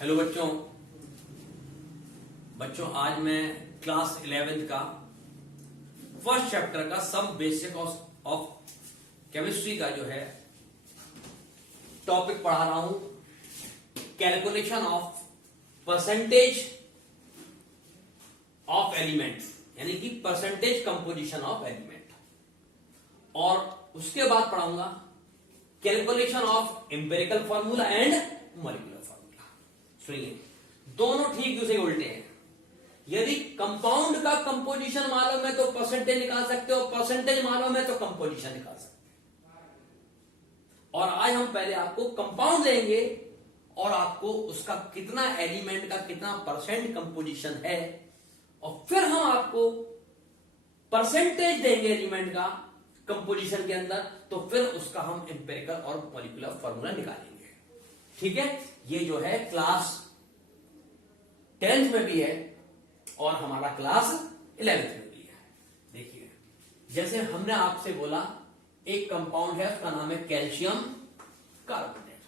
Hello बच्चों आज मैं क्लास 11th का फर्स्ट चैप्टर का सम बेसिक ऑफ केमिस्ट्री का जो है टॉपिक पढ़ा रहा हूं, calculation of percentage of elements, यानी कि परसेंटेज कंपोजिशन ऑफ एलिमेंट। और उसके बाद पढ़ाऊंगा calculation of empirical formula and molecular formula. सुनिए, दोनों ठीक दूसरे उल्टे हैं। यदि कंपाउंड का कंपोजिशन मालूम है तो परसेंटेज निकाल सकते हो, परसेंटेज मालूम है तो कंपोजिशन निकाल सकते हो। और आज हम पहले आपको कंपाउंड देंगे और आपको उसका कितना एलिमेंट का कितना परसेंट कंपोजिशन है, और फिर हम आपको परसेंटेज देंगे एलिमेंट का कंपोजिशन के अंदर, तो फिर उसका हम एम्पिरिकल और मॉलिक्यूलर फार्मूला निकालेंगे। ठीक है, ये जो है क्लास 10th में भी है और हमारा क्लास 11th में भी है। देखिए, जैसे हमने आपसे बोला एक कंपाउंड है, उसका नाम है कैल्शियम कार्बोनेट।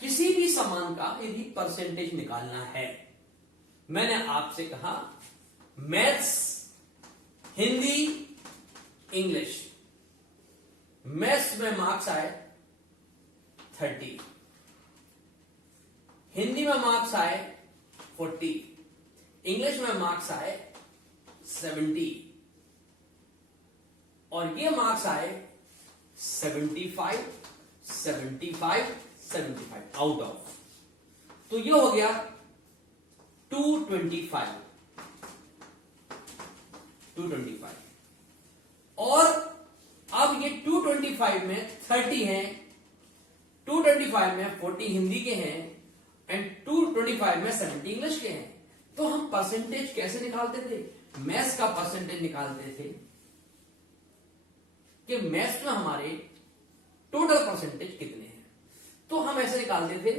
किसी भी सामान का यदि परसेंटेज निकालना है, मैंने आपसे कहा मैथ्स, हिंदी, इंग्लिश, मैथ्स में मार्क्स आए 30, हिंदी में मार्क्स आए 40, इंग्लिश में मार्क्स आए 70, और ये मार्क्स आए 75, 75, 75 आउट ऑफ, तो ये हो गया 225। और अब ये 225 में 30 है, 225 में 40 हिंदी के हैं एंड 225 में 70 इंग्लिश के हैं। तो हम परसेंटेज कैसे निकालते थे? मैथ्स का परसेंटेज निकालते थे कि मैथ्स में हमारे टोटल परसेंटेज कितने हैं। तो हम ऐसे निकालते थे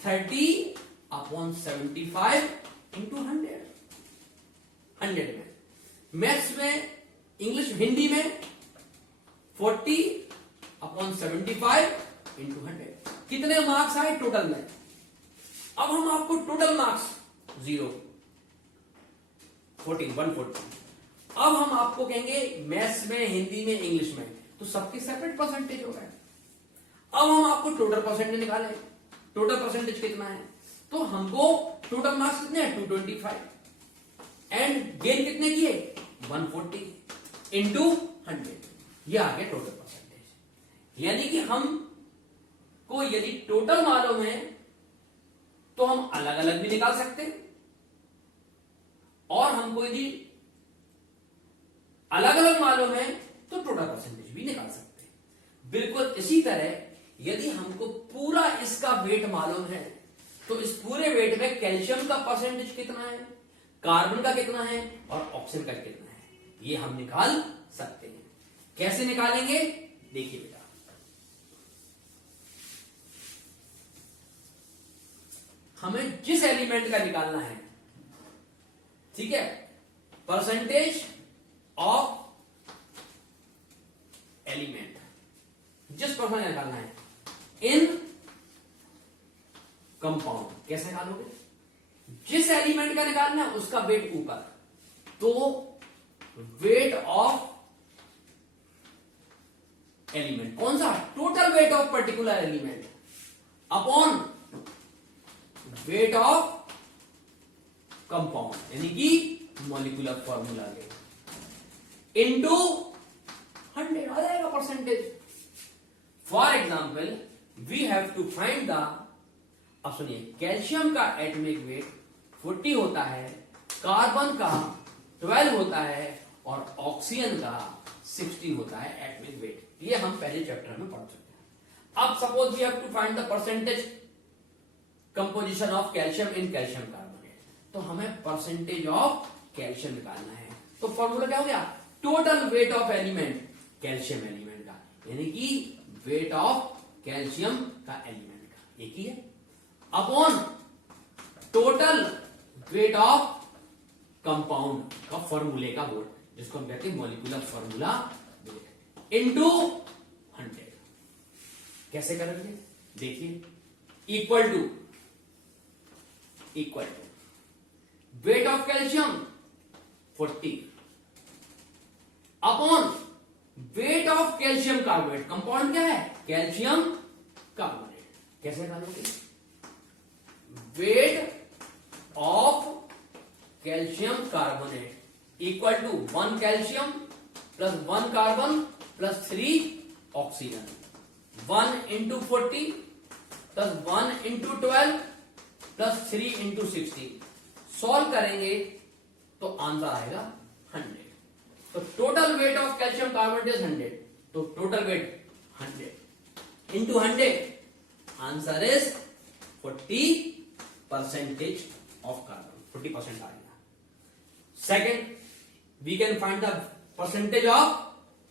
30/75 इंटू 100 में। मैथ्स में, इंग्लिश, हिंदी में 40/75 इंटू 100। कितने मार्क्स आए टोटल में? अब हम आपको टोटल मार्क्स 0, 140। अब हम आपको कहेंगे मैथ्स में, हिंदी में, इंग्लिश में, तो सबके सेपरेट परसेंटेज हो गए। अब हम आपको टोटल परसेंटेज निकाले, टोटल परसेंटेज कितना है, तो हमको टोटल मार्क्स कितने हैं 225 एंड गेन कितने किए 140 इंटू 100, ये आ गया टोटल परसेंटेज। यानी कि हम को यदि टोटल मालूम है तो हम अलग अलग भी निकाल सकते हैं, और हमको यदि अलग अलग मालूम है तो टोटल परसेंटेज भी निकाल सकते हैं। बिल्कुल इसी तरह यदि हमको पूरा इसका वेट मालूम है तो इस पूरे वेट में कैल्शियम का परसेंटेज कितना है, कार्बन का कितना है और ऑक्सीजन का कितना है, ये हम निकाल सकते हैं। कैसे निकालेंगे देखिए बेटा, हमें जिस एलिमेंट का निकालना है, ठीक है, परसेंटेज ऑफ एलिमेंट, जिस परसेंटेज निकालना है इन कंपाउंड, कैसे निकालोगे? जिस एलिमेंट का निकालना है उसका वेट ऊपर, तो वेट ऑफ एलिमेंट कौन सा? Total weight of particular element upon weight of compound, यानी कि मॉलिक्यूलर फॉर्मूला ले इनटू 100 आ जाएगा percentage. For example we have to find the, अब सुनिए, कैल्शियम का एटॉमिक वेट 40 होता है, कार्बन का 12 होता है और ऑक्सीजन का 16 होता है एटॉमिक वेट। ये हम पहले चैप्टर में पढ़ चुके हैं। अब suppose we have to find the percentage composition of calcium in calcium carbonate, तो हमें परसेंटेज ऑफ कैल्शियम निकालना है। तो फॉर्मूला क्या हो गया? Total weight of element, calcium element का, यानी कि वेट ऑफ कैल्शियम का एलिमेंट का एक ही है, upon total weight of compound का फॉर्मूले का वोट, जिसको हम कहते हैं मॉलिक्यूलर फॉर्मूला, इनटू 100। कैसे करेंगे देखिए, equal to weight of calcium 40 upon weight of calcium carbonate. Compound क्या है? Calcium carbonate. कैसे निकालोगे? Weight of calcium carbonate equal to 1 calcium plus 1 carbon plus 3 oxygen. 1 into 40 plus 1 into 12 plus 3 into 60। Solve करेंगे तो answer आएगा 100। तो total weight of calcium carbonate is 100। तो total weight 100 into 100 answer is 40% of carbon. 40% आ गया। Second, we can find the percentage of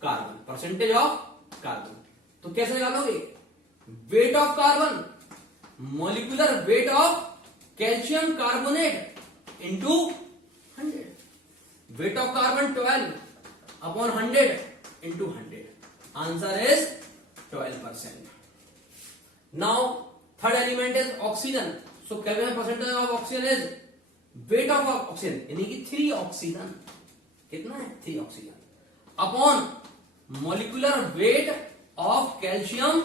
carbon. तो कैसे निकालोगे? Weight of carbon molecular weight of calcium carbonate into 100। Weight of carbon 12 upon 100 into 100 answer is 12%। Now third element is oxygen. So calculate percentage of oxygen is weight of oxygen यानी कि 3 oxygen. कितना है? 3 oxygen upon molecular weight of calcium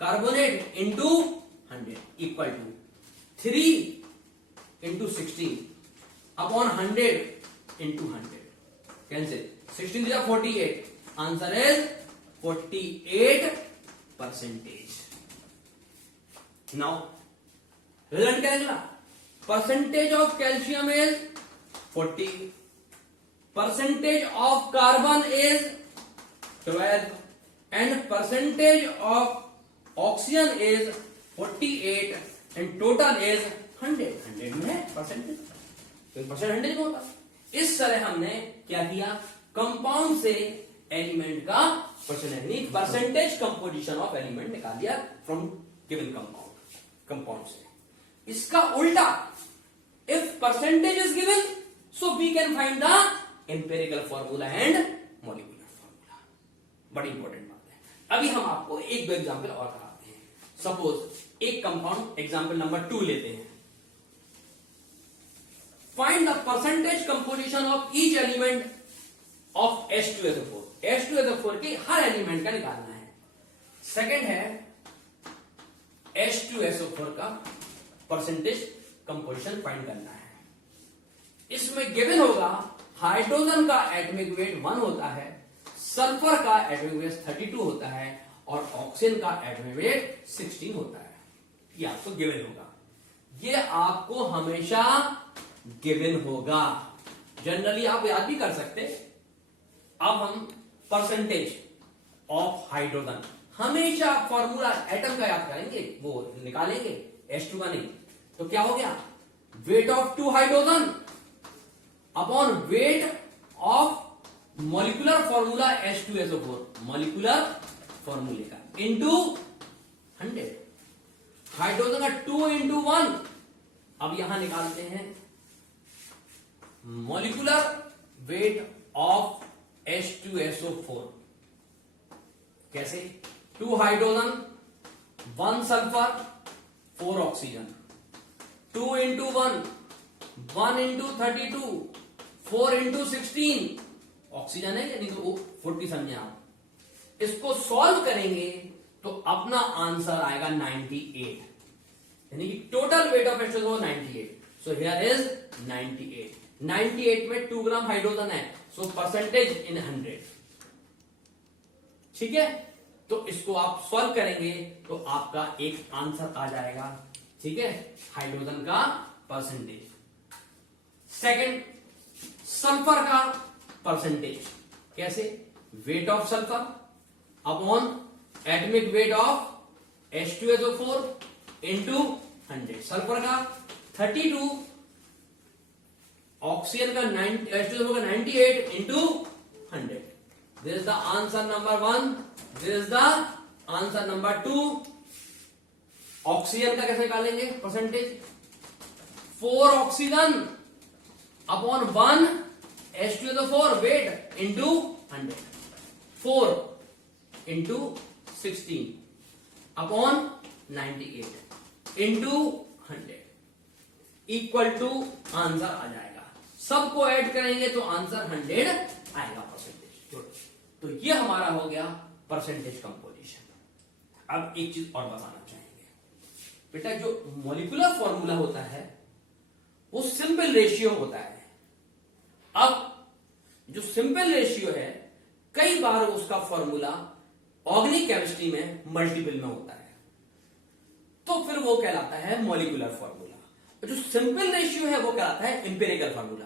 carbonate into 100 equal to 3 into 16 upon 100 into 100। Cancel. 16 दिया 48। Answer is 48%। Now result क्या निकला? Percentage of calcium is 40, percentage of carbon is 12 and percentage of oxygen is 48 and total is 100। 100 में है percentage, तो percent 100 में होता। इस तरह हमने क्या किया? कंपाउंड से एलिमेंट का परसेंटेज कंपोजिशन ऑफ एलिमेंट निकाल दिया फ्रॉम गिवन कंपाउंड से। इसका उल्टा, if percentage is given so we can find the empirical formula and molecular formula. बड़ी इंपॉर्टेंट बात है। अभी हम आपको एक दो एग्जाम्पल और कराते हैं। सपोज एक कंपाउंड एग्जाम्पल नंबर 2 लेते हैं। Find the percentage composition of each element of H2SO4। H2SO4 के हर एलिमेंट का निकालना है। सेकंड है H2SO4 का परसेंटेज कंपोजिशन फाइंड करना है। इसमें गिवन होगा हाइड्रोजन का एटॉमिक वेट 1 होता है, सल्फर का एटॉमिक वेट 32 होता है और ऑक्सीजन का एटॉमिक वेट 16 होता है। ये आपको गिवन होगा। ये आपको हमेशा गिवन होगा। जनरली आप याद भी कर सकते। अब हम परसेंटेज ऑफ हाइड्रोजन हमेशा फॉर्मूला एटम का याद करेंगे, वो निकालेंगे, H2 का नहीं। तो क्या हो गया? Weight of 2 hydrogen upon weight of molecular formula H2SO4, molecular फॉर्मूले का इंटू 100। हाइड्रोजन का 2 इंटू 1। अब यहां निकालते हैं मॉलिक्यूलर वेट ऑफ H2SO4। कैसे? 2 hydrogen 1 sulphur 4 oxygen. 2 into 1, 1 into 32, 4 into 16 oxygen है, यानी कि 40 समझे आप। इसको सॉल्व करेंगे तो अपना आंसर आएगा 98, यानी कि total weight of H2SO4 98। So here is 98। 98 में 2 ग्राम हाइड्रोजन है, सो परसेंटेज इन 100। ठीक है, तो इसको आप सॉल्व करेंगे तो आपका एक आंसर आ जाएगा। ठीक है, हाइड्रोजन का परसेंटेज। सेकंड, सल्फर का परसेंटेज। कैसे? Weight of sulphur upon atomic weight of H2SO4 into 100। Sulphur का 32, ऑक्सीजन का H2SO4 का 98 into 100। This is the answer number 1. This is the answer number 2. Oxygen का कैसे निकालेंगे percentage? 4 oxygen upon 1 H2SO4 weight into 100। 4 into 16 upon 98। Into 100 equal to answer आ जाएगा। सबको add करेंगे तो आंसर 100 आएगा परसेंटेज। तो ये हमारा हो गया परसेंटेज कंपोजिशन। अब एक चीज और बताना चाहेंगे बेटा, जो मॉलिक्यूलर फॉर्मूला होता है वो सिंपल रेशियो होता है। अब जो सिंपल रेशियो है कई बार उसका फॉर्मूला ऑर्गेनिक केमिस्ट्री में मल्टीपल में होता है, तो फिर वो कहलाता है मॉलिक्यूलर फॉर्मूला। और जो सिंपल रेशियो है वो कहलाता है एम्पिरिकल फॉर्मूला।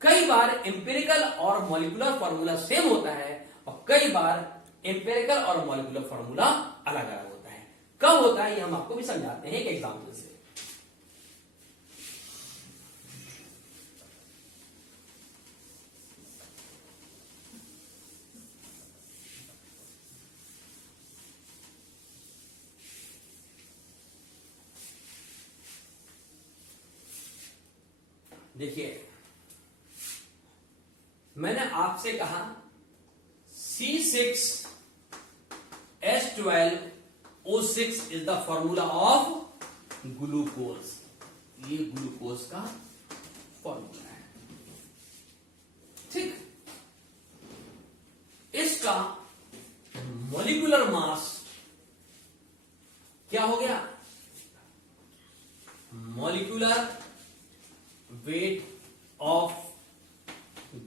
कई बार एम्पिरिकल और मॉलिक्यूलर फॉर्मूला सेम होता है और कई बार एम्पिरिकल और मॉलिक्यूलर फॉर्मूला अलग अलग होता है। कब होता है ये हम आपको भी समझाते हैं एक एग्जाम्पल से। देखिए, मैंने आपसे कहा C6H12O6 is the formula of glucose. ये ग्लूकोज का फॉर्मूला है, ठीक। इसका मॉलिक्यूलर मास क्या हो गया? Molecular weight of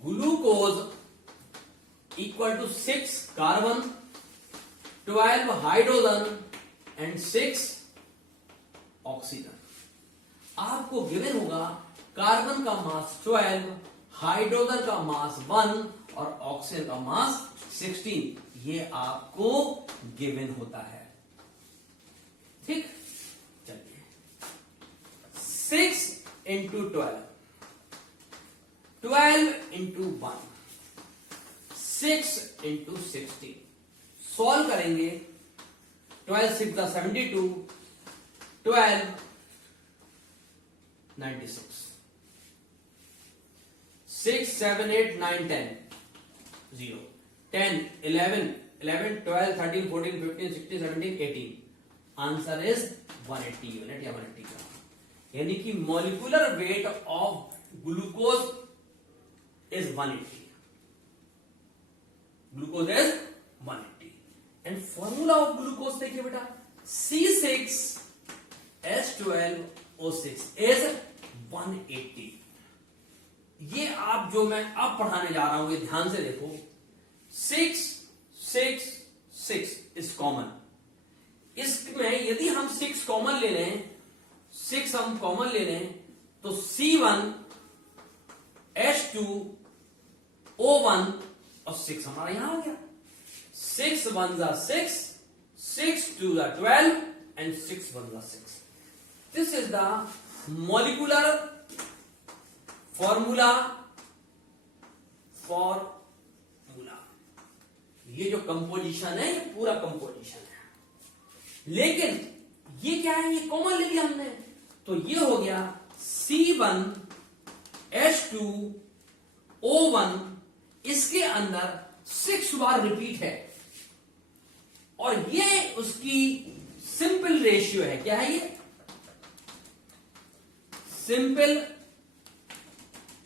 glucose equal to 6 carbon, 12 hydrogen and 6 oxygen. आपको गिवन होगा कार्बन का मास 12, हाइड्रोजन का मास 1 और ऑक्सीजन का मास 16। ये आपको गिवन होता है, ठीक। चलिए 6 इंटू 12 इंटू 1, 6 इंटू 16 सॉल्व करेंगे। 12 6 72, 12 96, 6 7 8 9 10 0 10 11 11 12 13 14 15 16 17 18। आंसर इज 180 यूनिट या 180 ग्राम। यानी कि molecular weight of glucose is 180। Glucose is 180 and formula of glucose देखिए बेटा, C6H12O6 इज 180। ये आप जो मैं अब पढ़ाने जा रहा हूं ये ध्यान से देखो। 6 6 6 इज कॉमन। इसमें यदि हम 6 कॉमन ले लें, 6 हम कॉमन ले लें तो C1H2O1 और 6 हमारा यहां हो गया। 6 1 6, 6 2 12 and 6 1 6। This is the molecular formula ये जो कंपोजिशन है ये पूरा कंपोजिशन है। लेकिन ये क्या है, ये कॉमन ले लिया हमने तो ये हो गया C1H2O1। इसके अंदर 6 बार रिपीट है और ये उसकी सिंपल रेशियो है। क्या है ये? Simple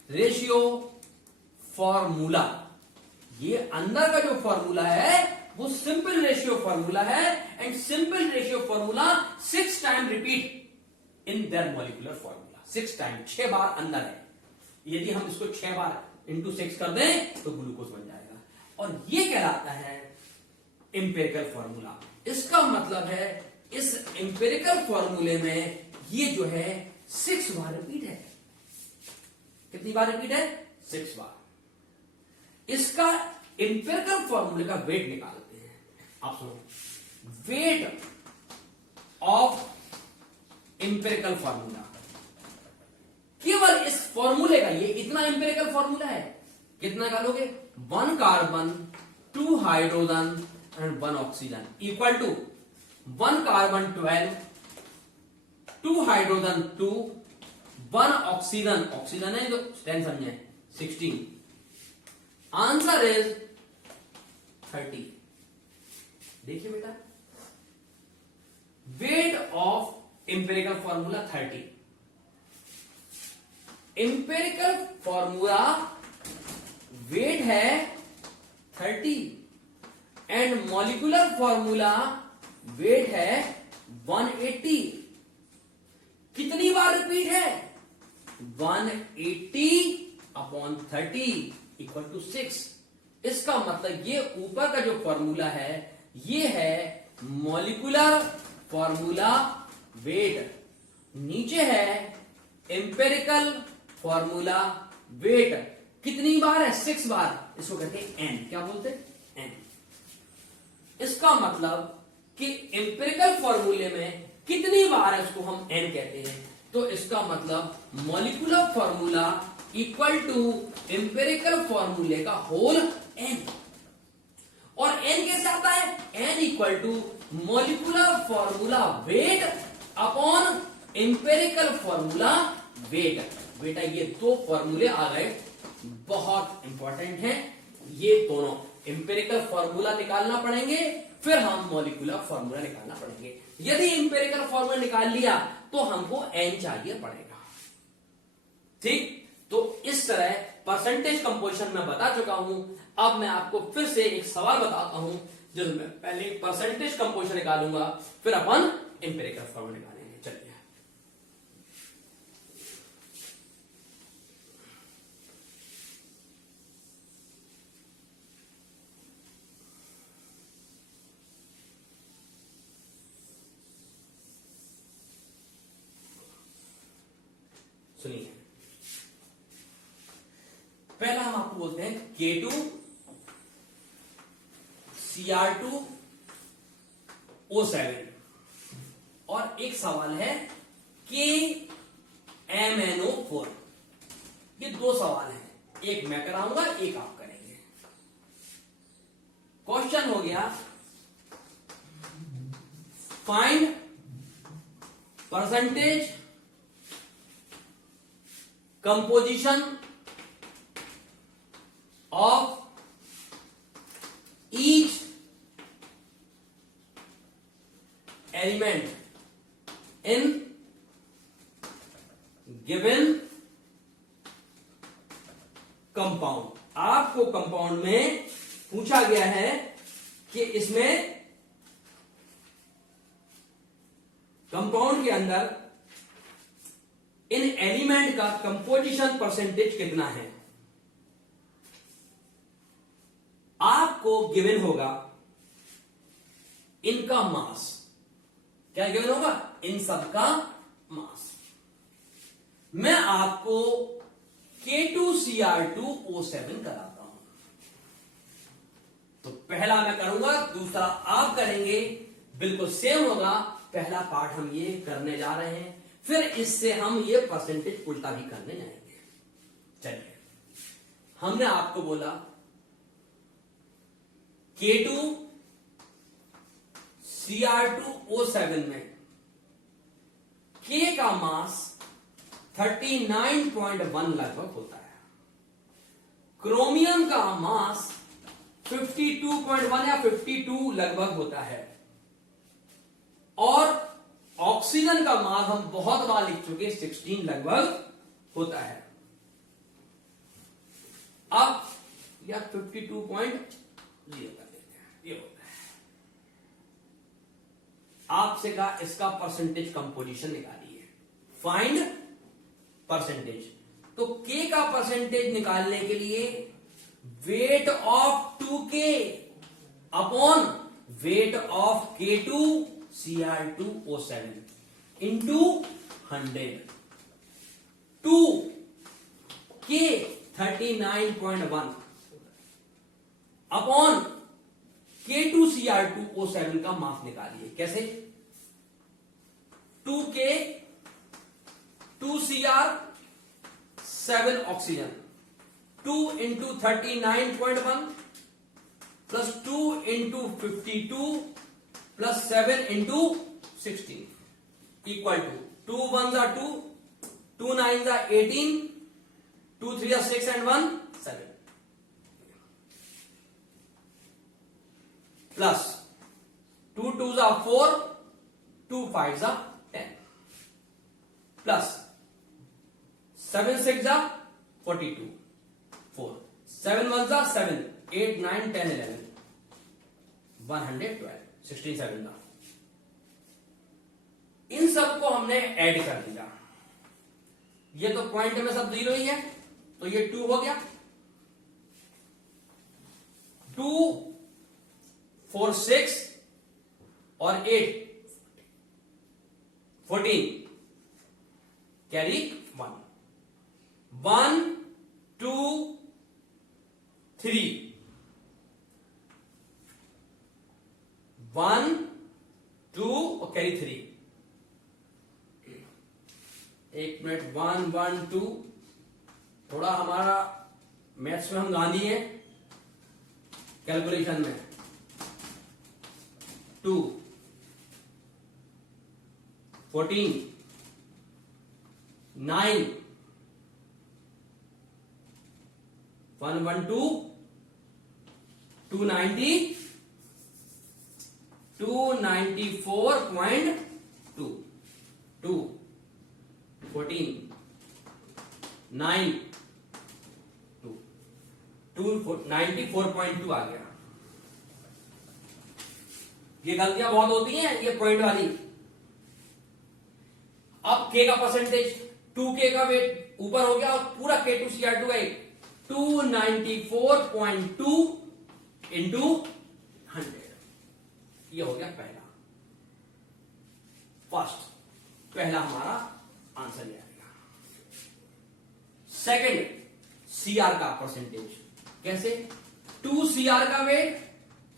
ratio formula. ये अंदर का जो फॉर्मूला है वो सिंपल रेशियो फॉर्मूला है and simple ratio formula 6 time repeat in their molecular formula. 6 time, 6 बार अंदर है। यदि हम इसको 6 बार इंटू 6 कर दें तो ग्लूकोज बन जाएगा और ये कहलाता है एम्पिरिकल फॉर्मूला। इसका मतलब है इस एम्पिरिकल फॉर्मूले में ये जो है 6 बार रिपीट है। कितनी बार रिपीट है? 6 बार। इसका एम्पिरिकल फॉर्मूले का वेट निकालते हैं। आप सुनो, वेट ऑफ एम्पिरिकल फॉर्मूला, केवल इस फॉर्मूले का, ये इतना एम्पिरिकल फॉर्मूला है, कितना निकालोगे? 1 carbon 2 hydrogen and 1 oxygen equal to 1 carbon 12, 2 hydrogen 2, 1 oxygen, oxygen है जो 10 समझे 16। Answer is 30। देखिए बेटा, weight of empirical formula 30, empirical formula weight है 30 एंड मॉलिक्यूलर फॉर्मूला वेट है 180। कितनी बार रिपीट है? 180/30 इक्वल टू 6। इसका मतलब ये ऊपर का जो फॉर्मूला है ये है मॉलिक्यूलर फॉर्मूला वेट, नीचे है एम्पेरिकल फॉर्मूला वेट। कितनी बार है? 6 बार। इसको कहते हैं एन। क्या बोलते हैं? एन। इसका मतलब कि एम्पेरिकल फॉर्मूले में कितनी बार है उसको हम एन कहते हैं। तो इसका मतलब molecular formula equal to empirical फॉर्मूले का होल एन। और एन कैसे आता है? N equal to molecular formula weight upon empirical formula weight. बेटा ये दो फॉर्मूले आ गए, बहुत इंपॉर्टेंट हैं ये दोनों। एम्पेरिकल फॉर्मूला निकालना पड़ेंगे, फिर हम मॉलिक्यूलर फॉर्मूला निकालना पड़ेंगे। यदि एम्पेरिकल फॉर्मूला निकाल लिया तो हमको एन चाहिए पड़ेगा। ठीक, तो इस तरह परसेंटेज कंपोजिशन में बता चुका हूं। अब मैं आपको फिर से एक सवाल बताता हूं जिसमें पहले परसेंटेज कंपोजिशन निकालूंगा, फिर अपन एम्पेरिकल फॉर्मूला निकालेंगे। चलिए, सुनिए। पहला हम आपको बोलते हैं K2Cr2O7 और एक सवाल है KMnO4। ये दो सवाल हैं, एक मैं कराऊंगा एक आप करेंगे। क्वेश्चन हो गया, find percentage composition of each element in given compound। आपको कंपाउंड में पूछा गया है कि इसमें कंपाउंड के अंदर इन एलिमेंट का कंपोजिशन परसेंटेज कितना है। आपको गिवन होगा इनका मास। क्या गिवन होगा? इन सबका मास। मैं आपको K2Cr2O7 कराता हूं। तो पहला मैं करूंगा, दूसरा आप करेंगे, बिल्कुल सेम होगा। पहला पार्ट हम ये करने जा रहे हैं, फिर इससे हम ये परसेंटेज उल्टा भी करने जाएंगे। चलिए, हमने आपको बोला K2Cr2O7 में K का मास 39.1 लगभग होता है, क्रोमियम का मास 52.1 या 52 लगभग होता है, और ऑक्सीजन का मास हम बहुत बार लिख चुके 16 लगभग होता है। अब या 52.0 कर देते हैं, ये होता है। आपसे कहा इसका परसेंटेज कंपोजिशन निकालिए, फाइंड परसेंटेज। तो K का परसेंटेज निकालने के लिए weight of 2K upon weight of K2Cr2O7 into 100 2K 39.1 upon K2Cr2O7 का मास निकालिए। कैसे? 2K 2Cr 7 oxygen 2 into 39.1 plus 2 into 52 plus 7 into 16 equal to 2 1 2 2 9 18 2 3 6 and 1 7 plus 2 2 4 2 5 10। Plus 7 6 जा 42, 4 7 1 जा 7, 8 9 10 11, 112, 67 का। इन सबको हमने ऐड कर दिया। ये तो पॉइंट में सब जीरो ही है, तो ये 2 हो गया। 2 4 6 और 8 14, कैरी 1 1 2 3 1 2 और कैरी 3। एक मिनट, 1 1 2, थोड़ा हमारा मैथ्स में हम गांधी हैं, कैलकुलेशन में 2 14 9 1 1 2 290 294.2 2 14 9 2 294.2 आ गया। ये गलतियां बहुत होती हैं ये पॉइंट वाली। अब के का परसेंटेज, 2k का वेट ऊपर हो गया और पूरा K2Cr2 का 294.2 इंटू 100, ये हो गया पहला हमारा आंसर ये आएगा। सेकंड, Cr का परसेंटेज कैसे, 2Cr का weight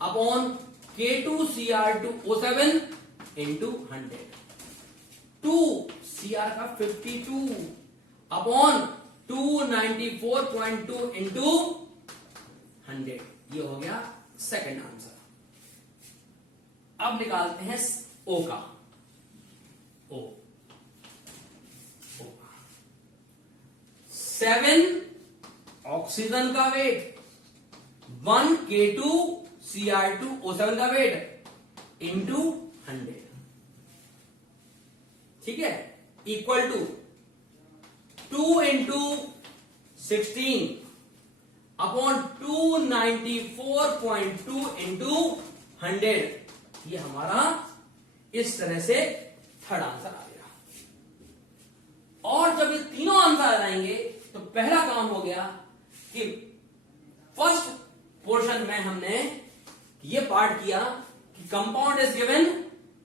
upon K2Cr2O7 into 100, 2Cr का 52 अपॉन 294.2 इंटू 100, ये हो गया सेकंड आंसर। अब निकालते हैं O का। O 7 ऑक्सीजन का वेट 1 K2Cr2O7 का वेट इंटू 100, ठीक है, equal to 2 into 16 upon 294.2 into 100, ये हमारा इस तरह से थर्ड आंसर आ गया। और जब ये तीनों आंसर आ जाएंगे तो पहला काम हो गया कि फर्स्ट पोर्शन में हमने ये पार्ट किया कि compound is given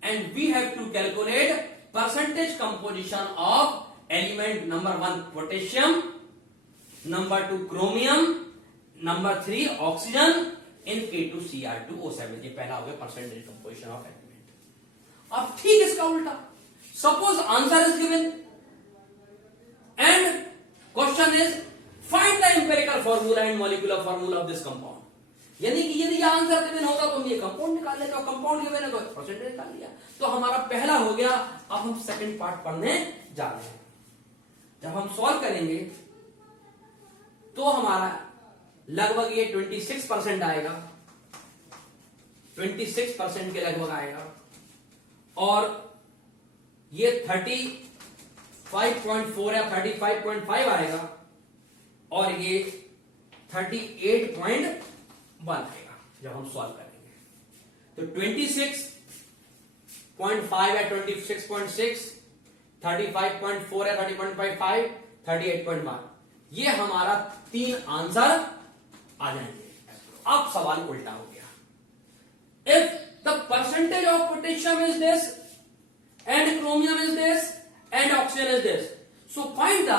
and we have to calculate percentage composition of element number 1 potassium, number 2 chromium, number 3 oxygen in K2Cr2O7। ये पहला हो गया परसेंटेज कंपोजिशन ऑफ एलिमेंट। अब ठीक इसका उल्टा, suppose answer is given and question is find the empirical formula and molecular formula of this compound. यानी कि यदि आंसर गिवन होगा तो हम ये कंपाउंड निकाल लेते, और कंपाउंड गिवन है तो परसेंटेज निकाल लिया। तो हमारा पहला हो गया। अब हम सेकंड पार्ट पढ़ने जा रहे हैं। जब हम सॉल्व करेंगे तो हमारा लगभग ये 26% आएगा, 26% के लगभग आएगा, और ये 35.4 या 35.5 आएगा, और ये 38.1 आएगा जब हम सॉल्व करेंगे। तो 26.5 या 26.6, 35.4 या 30.5, 38.1, ये हमारा 3 आंसर आ जाएंगे। अब सवाल उल्टा हो गया। If the percentage of potassium is this and chromium is this and oxygen is this, so find the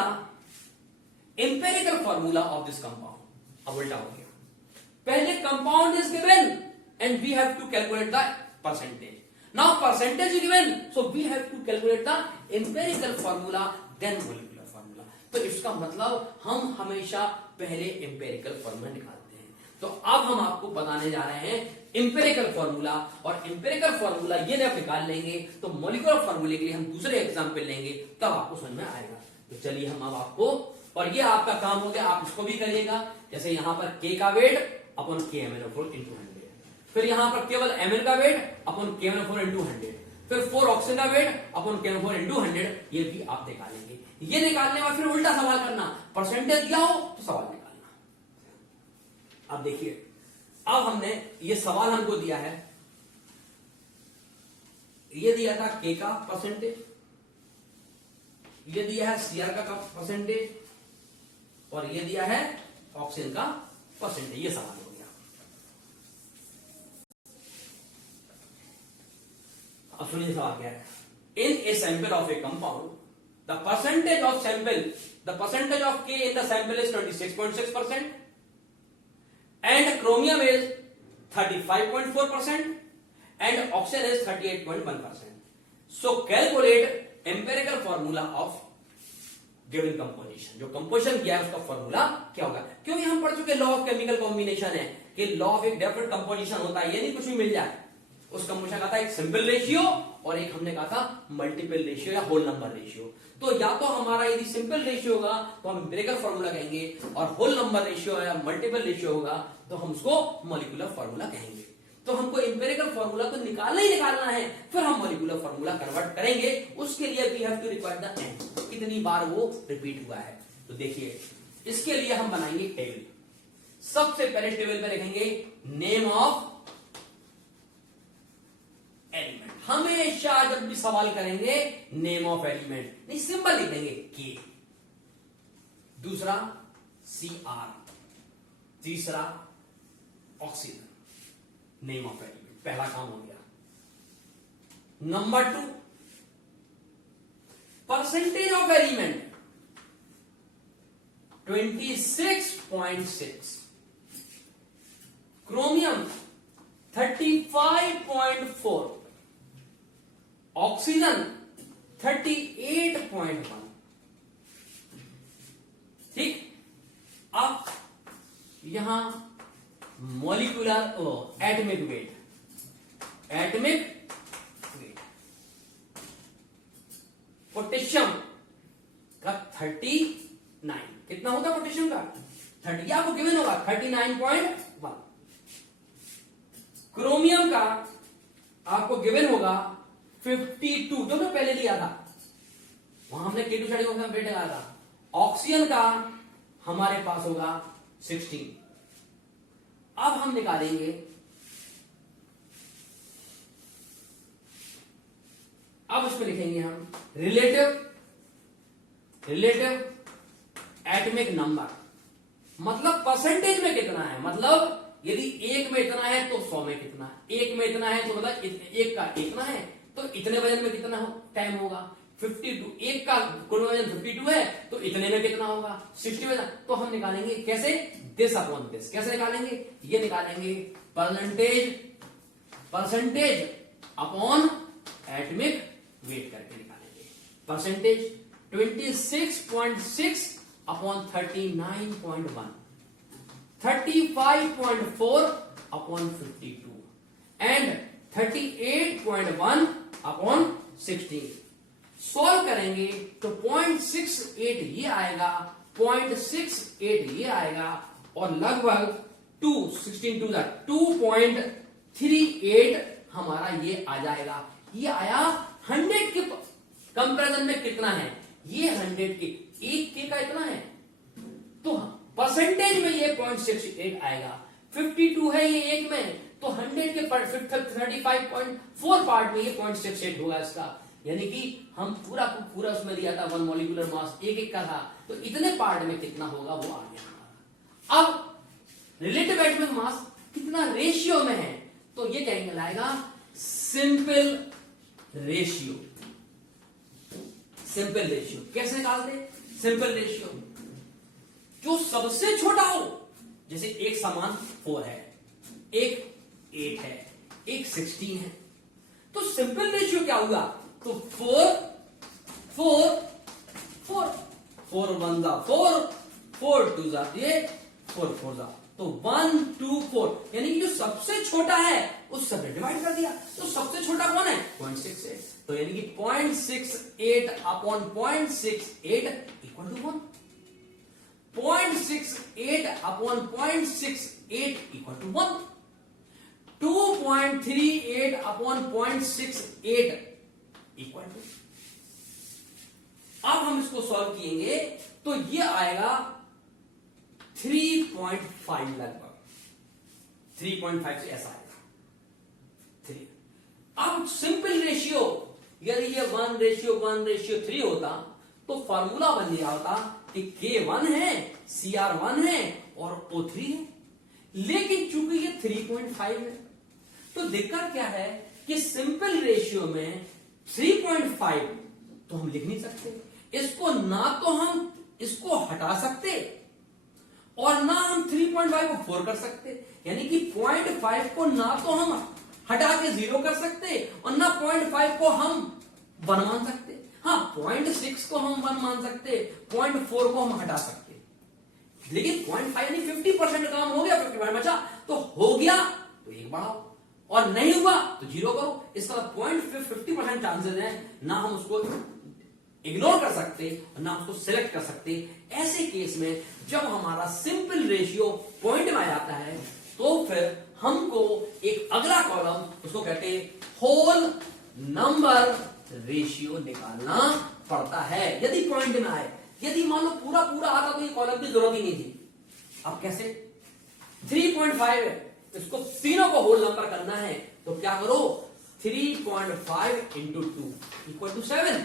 empirical formula of this compound. अब उल्टा हो गया। पहले compound is given and we have to calculate the percentage. Now percentage is given, so we have to calculate the empirical formula then molecular formula. तो इसका मतलब हम हमेशा पहले एम्पिरिकल फॉर्मूला निकालते हैं। तो अब हम आपको बताने जा रहे हैं एम्पिरिकल फॉर्मूला, और एम्पिरिकल फॉर्मूला ये जब निकाल लेंगे तो मॉलिक्यूलर फॉर्मूले के लिए हम दूसरे एग्जाम्पल लेंगे, तब आपको समझ में आएगा। तो चलिए हम अब आपको, और ये आपका काम हो गया, आप इसको भी करिएगा। जैसे यहां पर K का वेट अपॉन KMnO4 इंटू 100, फिर यहां पर केवल Mn का वेट अपॉन KMnO4 इंटू 100, फिर 4 ऑक्सीजन का वेट अपॉन KM4 इंटू 100, ये भी आप निकालेंगे। ये निकालने में फिर उल्टा सवाल करना, परसेंटेज दिया हो तो सवाल निकालना। अब देखिए, अब हमने ये सवाल हमको दिया है, ये दिया था K का परसेंटेज, ये दिया है Cr का परसेंटेज, और ये दिया है ऑक्सीजन का परसेंटेज। ये सवाल हो गया। अब सुनिए सवाल क्या है। In a sample of a compound the percentage of K in the sample is 26.6% and chromium is 35.4% and oxygen is 38.1%. So calculate empirical formula of given composition. जो कंपोजिशन किया है उसका फॉर्मूला क्या होगा, क्योंकि हम पढ़ चुके लॉ ऑफ केमिकल कॉम्बिनेशन है कि लॉ ऑफ एक डेफिनेट कंपोजिशन होता है, ये नहीं कुछ भी मिल जाए। उस कंपोजिशन का था एक सिंपल रेशियो और एक हमने कहा था मल्टीपल रेशियो या होल नंबर रेशियो। तो या तो हमारा यदि सिंपल रेशियो होगा तो हम एम्पिरिकल फॉर्मूला कहेंगे, और होल नंबर रेशियो या मल्टीपल रेशियो होगा तो हम उसको मॉलिक्यूलर फॉर्मूला कहेंगे। तो हमको एम्पिरिकल फॉर्मूला तो निकालना ही निकालना है, फिर हम मॉलिक्यूलर फॉर्मूला कन्वर्ट करेंगे। उसके लिए we have to require the n, कितनी बार वो रिपीट हुआ है। तो देखिए, इसके लिए हम बनाएंगे टेबल। सबसे पहले टेबल पे लिखेंगे नेम ऑफ एलिमेंट। हमेशा जब भी सवाल करेंगे नेम ऑफ एलिमेंट नहीं, सिंबल लिख देंगे के। दूसरा Cr, तीसरा ऑक्सीजन, नेम ऑफ एलिमेंट, पहला काम हो गया। Number 2 percentage of element 26.6, chromium 35.4, oxygen 38.1। ठीक, अब यहां मॉलिक्यूलर एटमिक वेट, पोटेशियम का 39, कितना होता है पोटेशियम का 30, या आपको गिवन होगा 39.1। क्रोमियम का आपको गिवन होगा 52, जो मैं पहले लिया था, वहां हमने K2 साइड को वेट लगाया था। ऑक्सीजन का हमारे पास होगा 16। अब हम निकालेंगे, अब उसमें लिखेंगे हम रिलेटिव एटमिक नंबर, मतलब परसेंटेज में कितना है, मतलब यदि 1 में इतना है तो 100 में कितना, 1 में इतना है तो मतलब 1 का इतना है तो इतने वजन में कितना टाइम होगा। 52, 1 का कुल वजन 52 है तो इतने में कितना होगा 60 वजन। तो हम निकालेंगे कैसे, दिस अपॉन दिस। कैसे निकालेंगे, ये निकालेंगे परसेंटेज अपॉन एटमिक वेट करके निकालेंगे। Percentage 26.6 upon 39.1, 35.4 upon 52 and 38.1 upon 16। Solve करेंगे तो 0.68 ये आएगा, 0.68 ये आएगा, और लगभग 2.38 हमारा ये आ जाएगा। ये आया 100 के कंपैरिजन में कितना है, ये 100 के, 1 के का इतना है, तो परसेंटेज में ये 0.68 आएगा। 52 है ये 1 में, तो 100 के 35.4 पार्ट में ये 0.68 होगा इसका। यानी कि हम पूरा उसमें दिया था 1 मॉलिक्यूलर मास 1 का था, तो इतने पार्ट में कितना होगा वो आ गया हमारा। अब रिलेटिव एटमिक मास कितना रेशियो में है, तो ये कहेंगे लाएगा सिंपल रेशियो। सिंपल रेशियो कैसे निकालते, सिंपल रेशियो जो सबसे छोटा हो, जैसे एक समान 4 है, एक 8 है, एक 16 है, तो सिंपल रेशियो क्या होगा, तो 4 1 4, 4 2 ये 4 4 तो 1 2 4, यानी कि जो सबसे छोटा है उस सबसे डिवाइड कर दिया। तो सबसे छोटा कौन है, 0.68, तो यानी कि 0.68 upon 0.68 equal to 1, 0.68 upon 0.68 equal to 1, 2.38 upon 0.68 equal to, अब हम इसको सॉल्व किएंगे तो ये आएगा 3.5 लगभग, 3.5 से ऐसा आएगा 3। अब सिंपल रेशियो यदि ये 1:1:3 होता तो फॉर्मूला बन गया होता कि K1 है, CR1 है और O3 है, लेकिन चूंकि ये 3.5 है तो दिक्कत क्या है कि सिंपल रेशियो में 3.5 तो हम लिख नहीं सकते, इसको ना तो हम इसको हटा सकते और ना हम 3.5 को 4 कर सकते, यानी कि 0.5 को ना तो हम हटा के 0 कर सकते और ना 0.5 को हम 1 मान सकते। हाँ, 0.6 को हम 1 मान सकते, 0.4 को हम हटा सकते, लेकिन 0.5 यानी 50% काम हो गया, 50% बचा तो हो गया तो 1 बढ़ाओ और नहीं हुआ तो 0 करो। इसका 50% चांसेस है ना हम उसको इग्नोर कर सकते और ना उसको सिलेक्ट कर सकते। ऐसे केस में जब हमारा सिंपल रेशियो पॉइंट में आ जाता है तो फिर हमको एक अगला कॉलम, उसको कहते हैं होल नंबर रेशियो, निकालना पड़ता है यदि पॉइंट में आए। यदि मान लो पूरा आता तो ये कॉलम की जरूरत ही नहीं थी। अब कैसे, 3.5 है, इसको तीनों को होल नंबर करना है तो क्या करो, 3.5 into 2 equal to 7,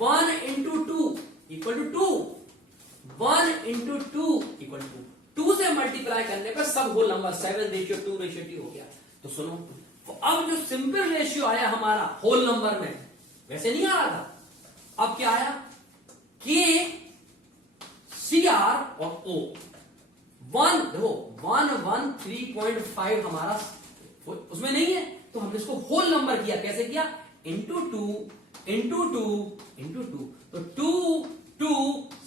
1 into 2 equal to 2, 1 into 2 equal to 2 से मल्टीप्लाई करने पर सब होल नंबर 7:2 हो गया। तो सुनो, तो अब जो सिंपल रेशियो आया हमारा होल नंबर में वैसे नहीं आ रहा था, अब क्या आया, K, CR और O 1, देखो 1 3.5 हमारा उसमें नहीं है तो हमने इसको होल नंबर किया। कैसे किया, इंटू 2 इंटू 2 इंटू 2, तो 2 2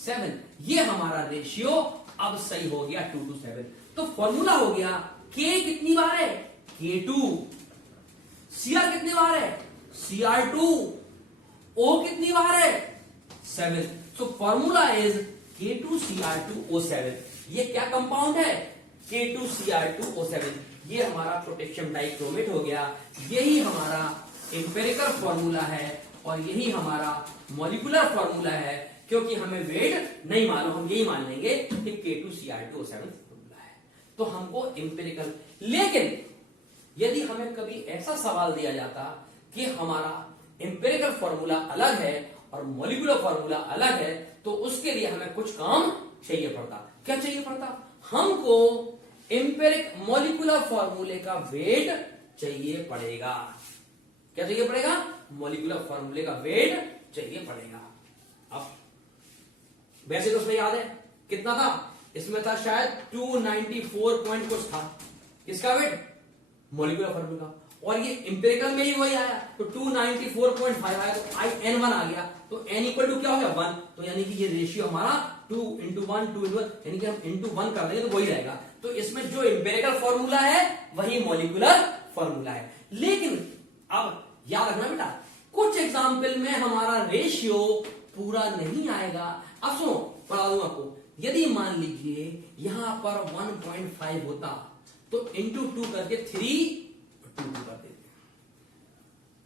7, ये हमारा रेशियो अब सही हो गया 2 to 7। तो फॉर्मूला हो गया, K कितनी बार है, K2, CR कितनी बार है, CR2, O कितनी बार है, 7। So formula is K2CR2O7। ये क्या कंपाउंड है, K2CR2O7। ये हमारा पोटेशियम डाइक्रोमेट हो गया। यही हमारा एम्पिरिकल फॉर्मूला है और यही हमारा मॉलिक्यूलर फॉर्मूला है, क्योंकि हमें वेट नहीं मालूम, हम यही मान लेंगे कि K2CR2O7 फॉर्मूला है। तो हमको एम्पिरिकल, लेकिन यदि हमें कभी ऐसा सवाल दिया जाता कि हमारा एम्पिरिकल फॉर्मूला अलग है और मॉलिक्यूलर फॉर्मूला अलग है, तो उसके लिए हमें कुछ काम चाहिए पड़ता। क्या चाहिए पड़ता, हमको एम्पिरिक मॉलिक्यूलर फॉर्मूले का वेट चाहिए पड़ेगा। क्या चाहिए पड़ेगा, मॉलिक्यूलर फॉर्मूले का वेट चाहिए पड़ेगा। अब वैसे तो उसमें याद है कितना था, इसमें था शायद 294 पॉइंट कुछ था, किसका वेट, मॉलिक्यूलर फॉर्मूला, और ये इंपेरिकल में ही वही आया तो 294.5 आया, तो n1 आ गया, तो n इक्वल टू क्या हो गया 1, तो यानी कि ये रेशियो हमारा 2 into 1 2 into 1, यानी कि हम into 1 कर देंगे तो वही रहेगा। तो इसमें जो इंपेरिकल फॉर्मूला है वही मॉलिक्यूलर फॉर्मूला है। लेकिन अब याद रखना बेटा, कुछ एग्जाम्पल में हमारा रेशियो पूरा नहीं आएगा। अब सुनो, बता दूं आपको, यदि मान लीजिए यहां पर 1.5 होता तो इंटू 2 करके 3 2 कर देते,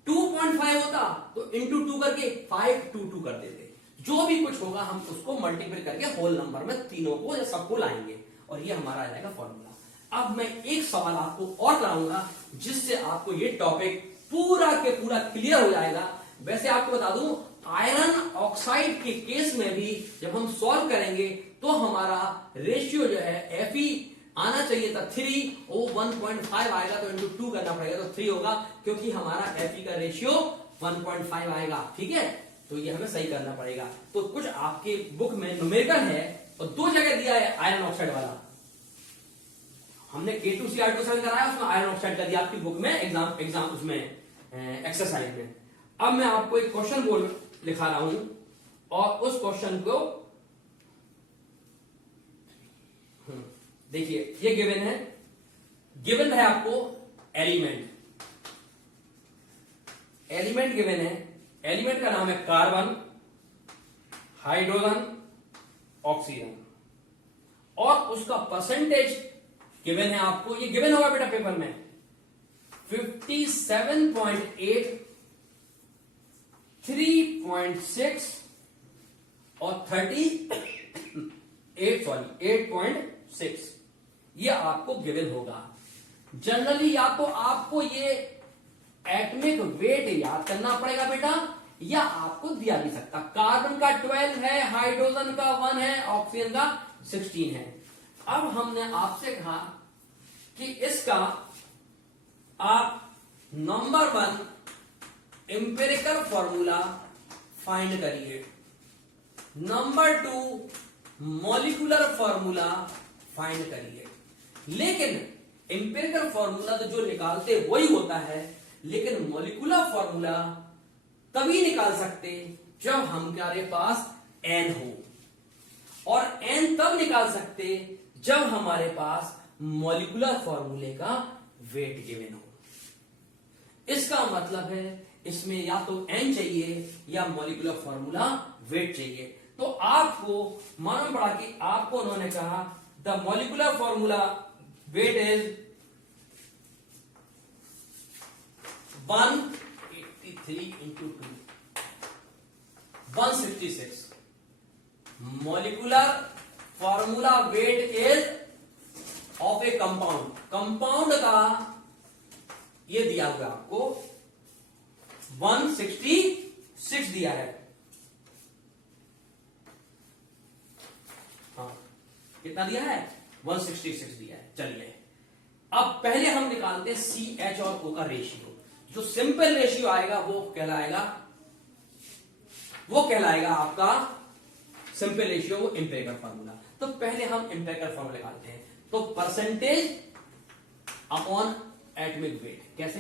2.5 होता तो इंटू 2 करके 5 2 2 कर देते। जो भी कुछ होगा हम उसको मल्टीप्लाई करके होल नंबर में तीनों को या सबको लाएंगे और ये हमारा आ जाएगा फॉर्मूला। अब मैं एक सवाल आपको और कराऊंगा जिससे आपको ये टॉपिक पूरा के पूरा क्लियर हो जाएगा। वैसे आपको बता दूं, आयरन ऑक्साइड के केस में भी जब हम सॉल्व करेंगे तो हमारा रेशियो जो है Fe आना चाहिए था 3, वो 1.5 आएगा तो इंटू 2 करना पड़ेगा तो 3 होगा, क्योंकि हमारा Fe का रेशियो 1.5 आएगा। ठीक है, तो ये हमें सही करना पड़ेगा। तो कुछ आपके बुक में न्यूमेरिकल है और 2 जगह दिया है आयरन ऑक्साइड वाला, हमने K2CR2O7 कराया, उसमें आयरन ऑक्साइड का दिया आपकी बुक में एग्जाम उसमें एक्सरसाइज में। अब मैं आपको एक क्वेश्चन बोल लिखा रहा हूं और उस क्वेश्चन को देखिए, ये गिवन है आपको एलिमेंट गिवन है। एलिमेंट का नाम है कार्बन, हाइड्रोजन, ऑक्सीजन, और उसका परसेंटेज गिवन है आपको। ये गिवन होगा बेटा पेपर में 57.8 3.6 और 8.6 ये आपको गिवन होगा। जनरली या तो आपको ये एटॉमिक वेट याद करना पड़ेगा बेटा, या आपको दिया भी सकता। कार्बन का 12 है, हाइड्रोजन का 1 है, ऑक्सीजन का 16 है। अब हमने आपसे कहा कि इसका आप नंबर 1 एम्पिरिकल फॉर्मूला फाइंड करिए, नंबर 2 मॉलिक्यूलर फॉर्मूला फाइंड करिए। लेकिन एम्पिरिकल फॉर्मूला तो जो निकालते वही होता है, लेकिन मॉलिक्यूलर फॉर्मूला तभी निकाल सकते जब हमारे पास n हो, और n तब निकाल सकते जब हमारे पास मॉलिक्यूलर फॉर्मूले का वेट गिवन हो। इसका मतलब है इसमें या तो n चाहिए या मॉलिक्यूलर फॉर्मूला वेट चाहिए। तो आपको मालूम पड़ा कि आपको उन्होंने कहा the molecular formula wait is 183 into 2 166। Molecular formula wait is of a compound, compound का ये दिया हुआ आपको 166 दिया है। हाँ, कितना दिया है? 166 दिया है। चलिए अब पहले हम निकालते हैं CH और O का रेशियो। जो सिंपल रेशियो आएगा वो कहलाएगा आपका सिंपल रेशियो, वो एम्पिरिकल फार्मूला। तो पहले हम एम्पिरिकल फार्मूला निकालते हैं। तो परसेंटेज अपॉन एटॉमिक वेट कैसे?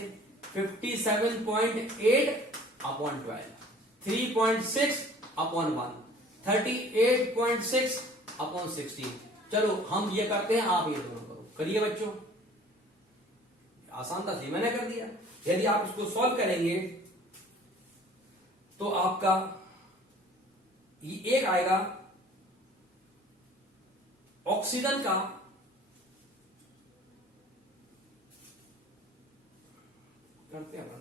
57.8 अपॉन 12, 3.6 अपॉन 1, 38.6 अपॉन 16। चलो हम ये करते हैं, आप ये दोनों करो। करिए बच्चों, आसान था जी, मैंने कर दिया। यदि आप इसको सॉल्व करेंगे तो आपका ये एक आएगा ऑक्सीजन का करते हैं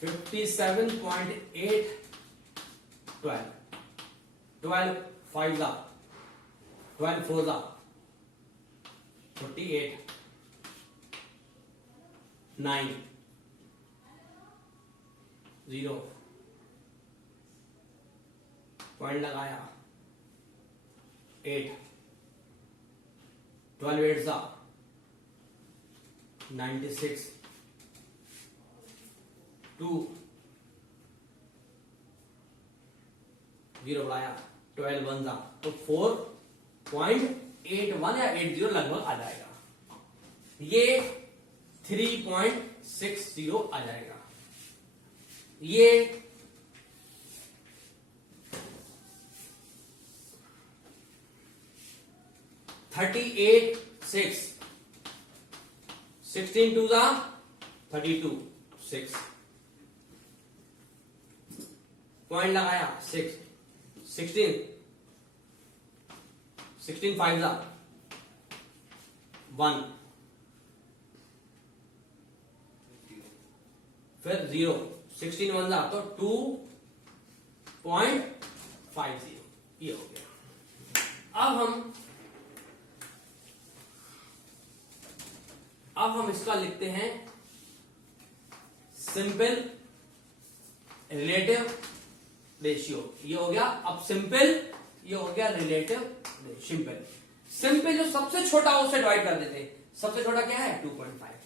57.8 12 5 जा 12 4 जा 48 9 0 पॉइंट लगाया 8 12 8 जा 96 2 0 बढ़ाया 12 1 जा तो 4.81 या 80 लगभग आ जाएगा। ये 3.60 आ जाएगा। ये 38.6 16 2 जा 32 6 पॉइंट लगाया 6 16 5 जा 1 फिर 0 16 1 जा तो 2.50 ये हो गया। अब हम इसका लिखते हैं सिंपल रिलेटिव रेशियो। ये हो गया अब सिंपल, ये हो गया रिलेटिव सिंपल। सिंपल जो सबसे छोटा उसे डिवाइड कर देते। सबसे छोटा क्या है? 2.5।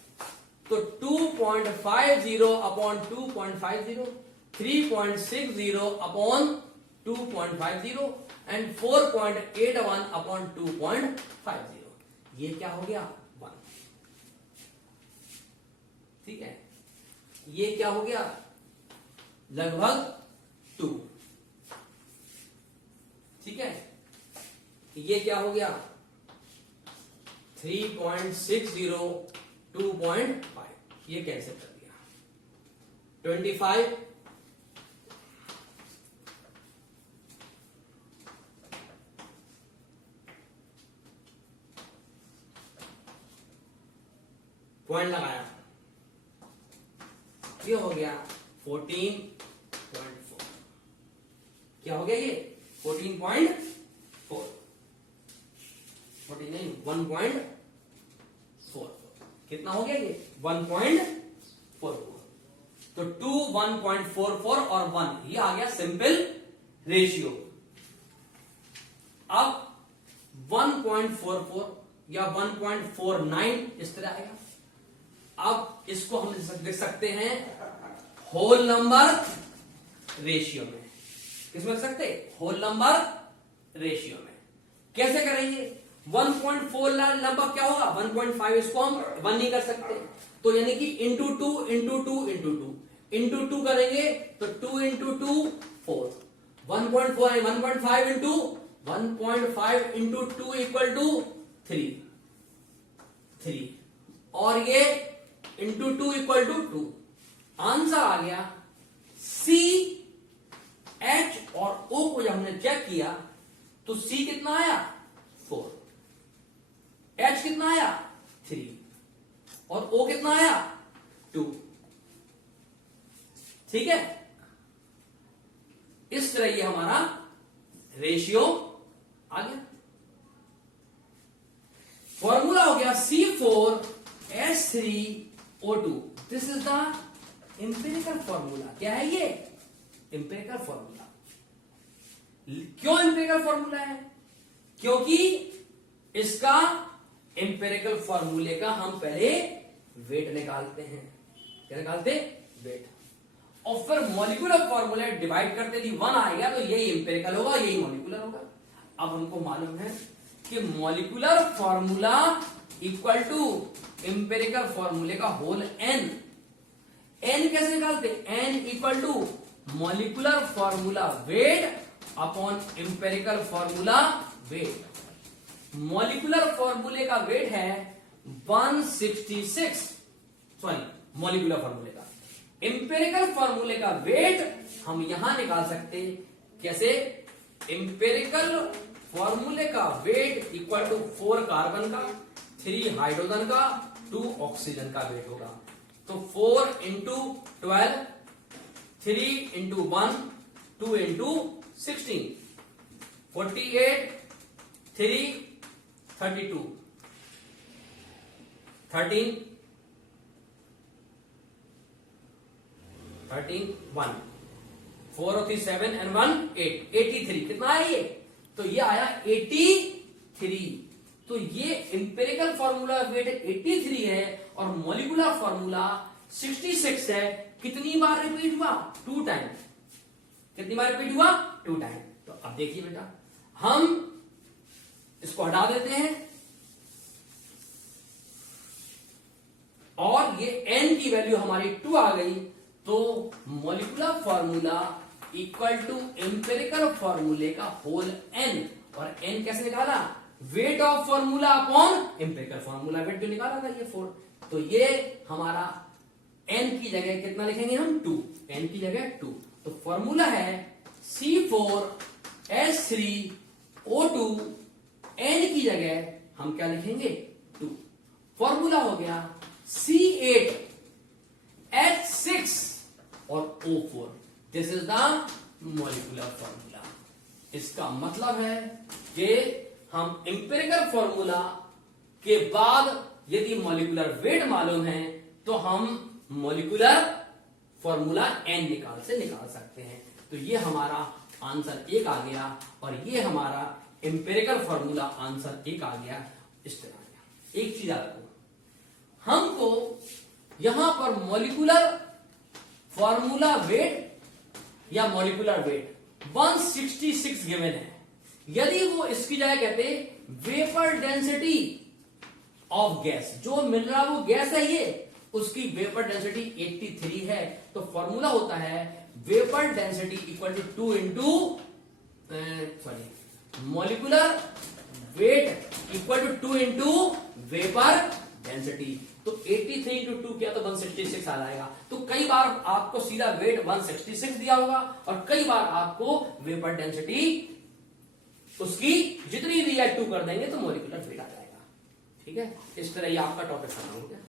तो 2.50 अपॉन 2.50, 3.60 अपॉन 2.50 एंड 4.81 अपॉन 2.50। ये क्या हो गया? 1। ठीक है, ये क्या हो गया? लगभग 2। ठीक है, ये क्या हो गया? 3.60 2.5। ये कैंसिल कर दिया। 25 5 पॉइंट लगाया, ये हो गया 14.4। क्या हो गया ये 14.4, 14 नहीं 1.44। कितना हो गया ये 1.44। तो 2 1.44 और 1 ये आ गया सिंपल रेशियो। अब 1.44 या 1.49 इस तरह आएगा। अब इसको हम लिख सकते हैं होल नंबर रेशियो में। किसमें लिख सकते हैं? होल नंबर रेशियो में। कैसे करेंगे? 1.4 लगभग क्या होगा 1.5, इसको हम 1 नहीं कर सकते, तो यानी कि इंटू 2 इंटू 2 इंटू 2 इंटू 2 करेंगे तो 2 इंटू 2 4, 1.4 है 1.5 इंटू 1.5 इंटू 2 इक्वल टू 3 और ये इंटू 2 इक्वल टू 2। आंसर आ गया सी, एच और ओ को जब हमने चेक किया तो सी कितना आया 4, एच कितना आया 3 और ओ कितना आया 2। ठीक है, इस तरह ये हमारा रेशियो आ गया। फॉर्मूला हो गया C4H3O2। This is the empirical formula. क्या है ये? Empirical formula. क्यों इंपेरिकल फॉर्मूला है? क्योंकि इसका इंपेरिकल फॉर्मूले का हम पहले वेट निकालते हैं। क्या निकालते? वेट। और फिर मॉलिक्यूलर फॉर्मूला डिवाइड करते यदि 1 आएगा तो यही इंपेरिकल होगा, यही मॉलिक्यूलर होगा। अब हमको मालूम है कि molecular formula equal to empirical फॉर्मूले का होल n। n कैसे निकालते? n equal to molecular formula weight upon empirical formula weight. Molecular फॉर्मूले का वेट है 166, सॉरी मॉलिक्यूलर फॉर्मूले का। इंपेरिकल फॉर्मूले का वेट हम यहां निकाल सकते। कैसे? इंपेरिकल फॉर्मूले का वेट इक्वल टू 4 कार्बन का, 3 हाइड्रोजन का, 2 ऑक्सीजन का वेट होगा। तो 4 इंटू 12, 3 इंटू 1, 2 इंटू 16, 48, 3, 32, 13, 1, 4 और 3 7 एंड 1 8, 83। कितना आया ये? तो ये आया 83। तो ये इंपेरिकल फॉर्मूला वेट 83 है और मॉलिक्यूलर फॉर्मूला 66 है। कितनी बार रिपीट हुआ? 2 टाइम। कितनी बार रिपीट हुआ? 2 टाइम। तो अब देखिए बेटा, हम इसको हटा देते हैं और ये n की वैल्यू हमारी 2 आ गई। तो molecular formula equal to empirical फॉर्मूले का होल n। और n कैसे निकाला? Weight of formula upon empirical formula weight जो निकाला था ये 4। तो ये हमारा n की जगह कितना लिखेंगे हम? 2। n की जगह 2। तो फॉर्मूला है C4H3O2। n की जगह हम क्या लिखेंगे? 2। फॉर्मूला हो गया C8H6 और O4। This is the molecular formula. इसका मतलब है कि हम इंपेरिकल फॉर्मूला के बाद यदि मॉलिक्यूलर वेट मालूम है तो हम मॉलिक्यूलर फॉर्मूला n निकाल सकते हैं। तो ये हमारा आंसर 1 आ गया और ये हमारा इंपेरिकल फॉर्मूला आंसर 1 आ गया। इस तरह गया। एक चीज आपको, हमको यहां पर मॉलिक्यूलर फॉर्मूला वेट या मॉलिक्यूलर वेट 166 गिवन है। यदि वो इसकी जगह कहते वेपर डेंसिटी ऑफ गैस, जो मिल रहा वो गैस है ये, उसकी वेपर डेंसिटी 83 है। तो फॉर्मूला होता है vapour density equal to 2 into molecular weight equal to 2 into vapour density. तो 83 इंटू 2 किया तो 166 आ जाएगा। तो कई बार आपको सीधा वेट 166 दिया होगा और कई बार आपको वेपर डेंसिटी उसकी जितनी दी है 2 कर देंगे तो मॉलिक्यूलर वेट आ जाएगा। ठीक है, इस तरह ये आपका टॉपिक खत्म हो गया।